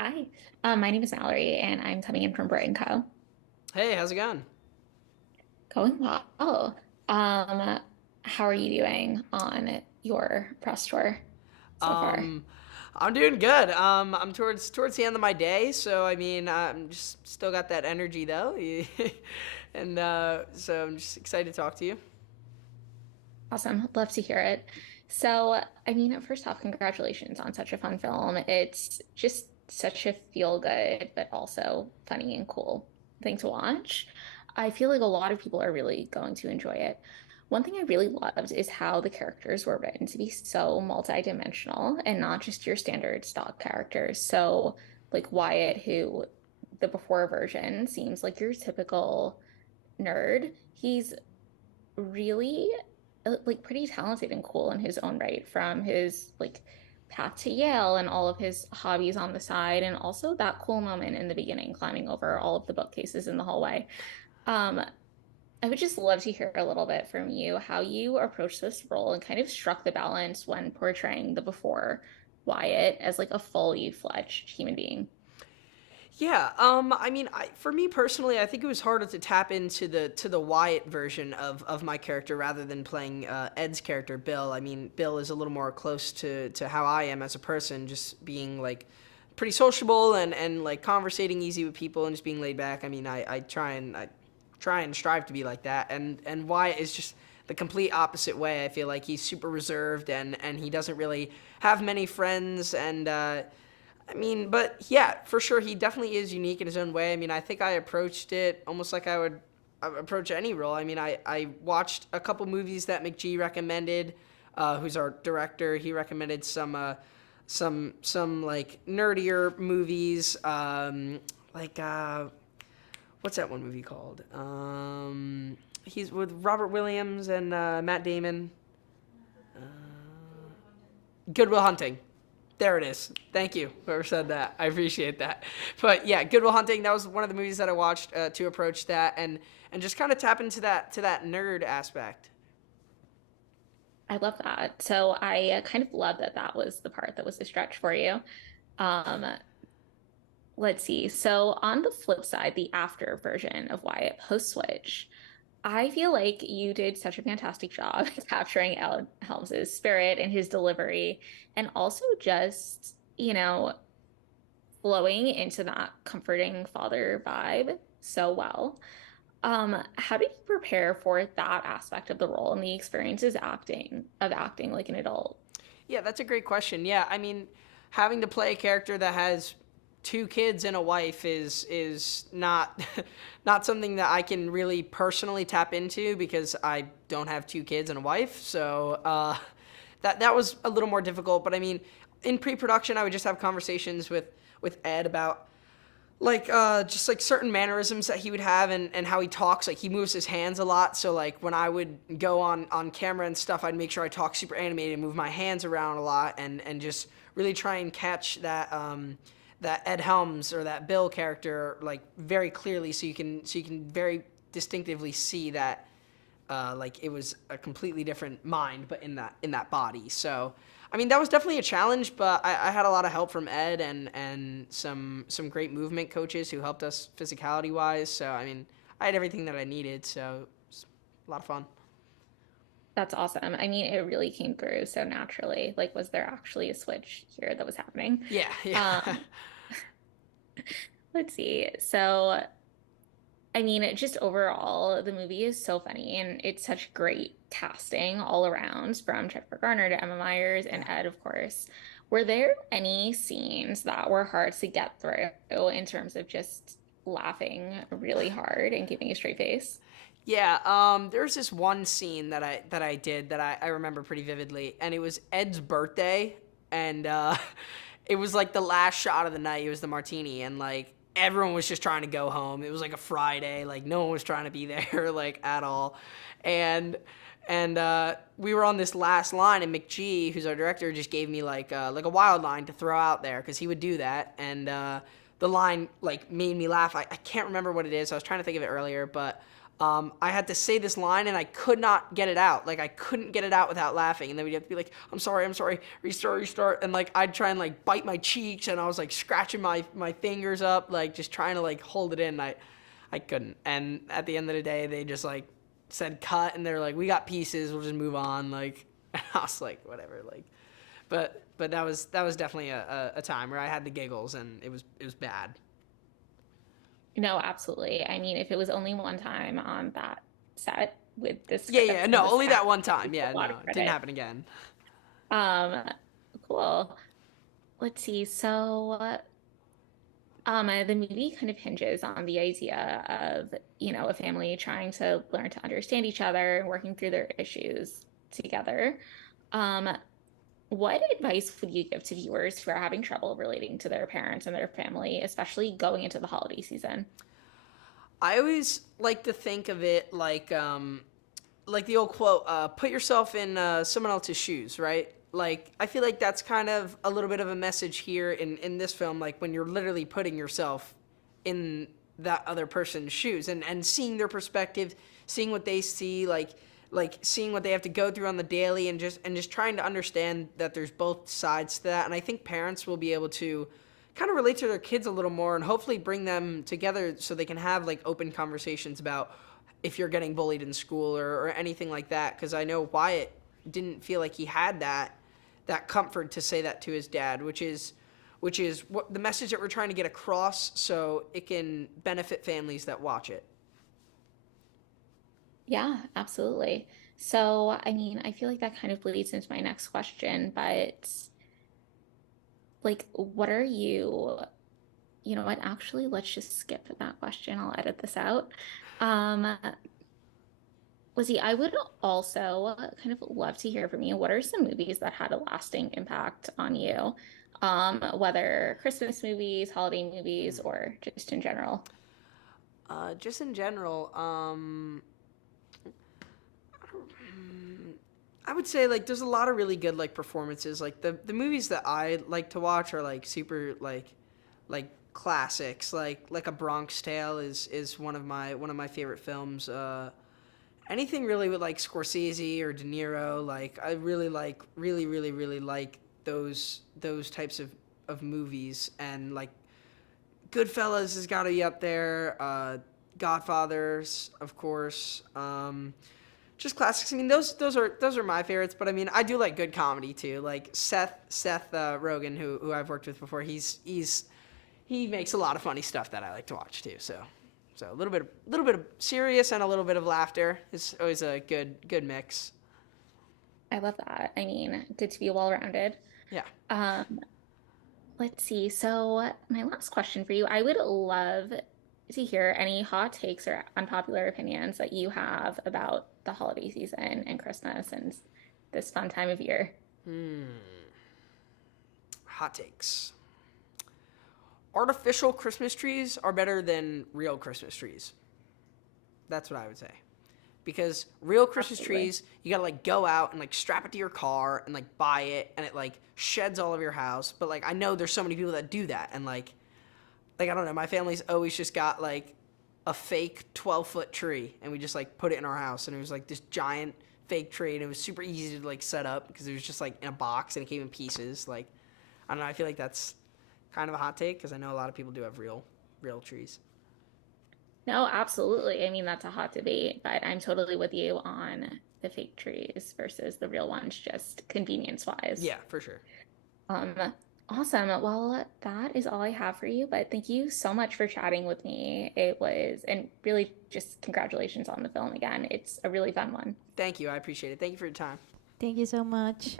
Hi, my name is Mallory, and I'm coming in from Bright& Co. Hey, how's it going? Going well. How are you doing on your press tour so far? Um, I'm doing good. I'm towards the end of my day, so I mean, I'm just still got that energy though, and so I'm just excited to talk to you. Awesome. Love to hear it. So, first off, congratulations on such a fun film. It's just such a feel good, but also funny and cool thing to watch. I feel like a lot of people are really going to enjoy it. One thing I really loved is how the characters were written to be so multidimensional and not just your standard stock characters. So, like Wyatt, who the before version seems like your typical nerd. He's really like pretty talented and cool in his own right, from his like path to Yale and all of his hobbies on the side, and also that cool moment in the beginning climbing over all of the bookcases in the hallway. Um, I would just love to hear a little bit from you how you approached this role and kind of struck the balance when portraying the before Wyatt as like a fully fledged human being. Yeah, I mean, for me personally, I think it was harder to tap into the Wyatt version of my character rather than playing Ed's character, Bill. I mean, Bill is a little more close to how I am as a person, just being like pretty sociable and like conversating easy with people and just being laid back. I mean, I try and strive to be like that, and Wyatt is just the complete opposite way. I feel like he's super reserved and he doesn't really have many friends and. I mean, but yeah, for sure, he definitely is unique in his own way. I mean, I think I approached it almost like I would approach any role. I mean, I watched a couple movies that McGee recommended, who's our director. He recommended some like nerdier movies, like what's that one movie called? He's with Robert Williams and Matt Damon. Good Will Hunting. There it is. Thank you, whoever said that. I appreciate that. But yeah, Good Will Hunting. That was one of the movies that I watched to approach that and just kind of tap into that nerd aspect. I love that. So I kind of love that that was the part that was a stretch for you. Um, Let's see. So on the flip side, the after version of Wyatt post switch, I feel like you did such a fantastic job capturing Ed Helms's spirit and his delivery, and also just, flowing into that comforting father vibe so well. How did you prepare for that aspect of the role and the experiences acting like an adult? Yeah, that's a great question. Yeah, I mean, having to play a character that has two kids and a wife is not not something that I can really personally tap into because I don't have two kids and a wife. So that was a little more difficult. But I mean, in pre-production, I would just have conversations with Ed about like just like certain mannerisms that he would have and how he talks. Like he moves his hands a lot, so like when I would go on camera and stuff, I'd make sure I talk super animated and move my hands around a lot and just really try and catch that Ed Helms or that Bill character like very clearly, so you can very distinctively see that like it was a completely different mind, but in that body. So, I mean, that was definitely a challenge, but I had a lot of help from Ed and some great movement coaches who helped us physicality wise. So, I mean, I had everything that I needed. So, it was a lot of fun. That's awesome. I mean, it really came through so naturally. Like, was there actually a switch here that was happening? Yeah, yeah. Um, let's see. So, just overall, the movie is so funny and it's such great casting all around from Jennifer Garner to Emma Myers and Yeah. Ed, of course. Were there any scenes that were hard to get through in terms of just laughing really hard and keeping a straight face? Yeah, there's this one scene that I did that I remember pretty vividly, and it was Ed's birthday, and it was like the last shot of the night. It was the martini, and like everyone was just trying to go home. It was like a Friday, like no one was trying to be there like at all, and and we were on this last line, and McGee, who's our director, just gave me like a wild line to throw out there because he would do that, and the line like made me laugh. I can't remember what it is. I was trying to think of it earlier, but I had to say this line and I could not get it out. Like I couldn't get it out without laughing. And then we'd have to be like, I'm sorry, restart. And like I'd try and like bite my cheeks and I was like scratching my fingers up, like just trying to like hold it in. I couldn't. And at the end of the day, they just like said cut and they're like, we got pieces, we'll just move on. Like and I was like, whatever. Like, but that was definitely a time where I had the giggles and it was bad. No, absolutely. I mean, if it was only one time on that set with this Yeah, yeah, script and no, this only that cast, one it's time. a Yeah, lot no, of it didn't credit. happen again. Um, cool. Let's see. The movie kind of hinges on the idea of, a family trying to learn to understand each other and working through their issues together. Um, what advice would you give to viewers who are having trouble relating to their parents and their family, especially going into the holiday season? I always like to think of it like the old quote, put yourself in someone else's shoes, right? Like I feel like that's kind of a little bit of a message here in this film, like when you're literally putting yourself in that other person's shoes and seeing their perspective, seeing what they see, like seeing what they have to go through on the daily and just trying to understand that there's both sides to that. And I think parents will be able to kind of relate to their kids a little more and hopefully bring them together so they can have like open conversations about if you're getting bullied in school or anything like that. Because I know Wyatt didn't feel like he had that comfort to say that to his dad, which is what the message that we're trying to get across, so it can benefit families that watch it. Yeah, absolutely. So, I mean, I feel like that kind of bleeds into my next question, but like, what are you know what? Actually, let's just skip that question. I'll edit this out. Um, Lizzie, I would also kind of love to hear from you. What are some movies that had a lasting impact on you? Whether Christmas movies, holiday movies, or just in general. Just in general, I would say like there's a lot of really good like performances. Like the movies that I like to watch are like super like classics. Like A Bronx Tale is one of my favorite films. Anything really with like Scorsese or De Niro, like I really like really like those types of movies. And like Goodfellas has got to be up there. Godfathers, of course. Just classics. I mean, those are my favorites. But I mean, I do like good comedy too. Like Seth Rogen, who I've worked with before. He makes a lot of funny stuff that I like to watch too. So a little bit of serious and a little bit of laughter is always a good mix. I love that. I mean, good to be well-rounded. Yeah. Um, let's see. So, my last question for you, I would love to hear any hot takes or unpopular opinions that you have about the holiday season and Christmas and this fun time of year. Hot takes. Artificial Christmas trees are better than real Christmas trees. That's what I would say. Because real Christmas Absolutely. trees, you gotta like go out and like strap it to your car and like buy it, and it like sheds all over your house. But like I know there's so many people that do that, and like I don't know, my family's always just got like a fake 12-foot tree, and we just like put it in our house, and it was like this giant fake tree, and it was super easy to like set up because it was just like in a box and it came in pieces. Like I don't know, I feel like that's kind of a hot take because I know a lot of people do have real trees. No, absolutely. I mean, that's a hot debate, but I'm totally with you on the fake trees versus the real ones, just convenience wise. Yeah, for sure. Um, awesome. Well, that is all I have for you, but thank you so much for chatting with me. And really just congratulations on the film again. It's a really fun one. Thank you. I appreciate it. Thank you for your time. Thank you so much.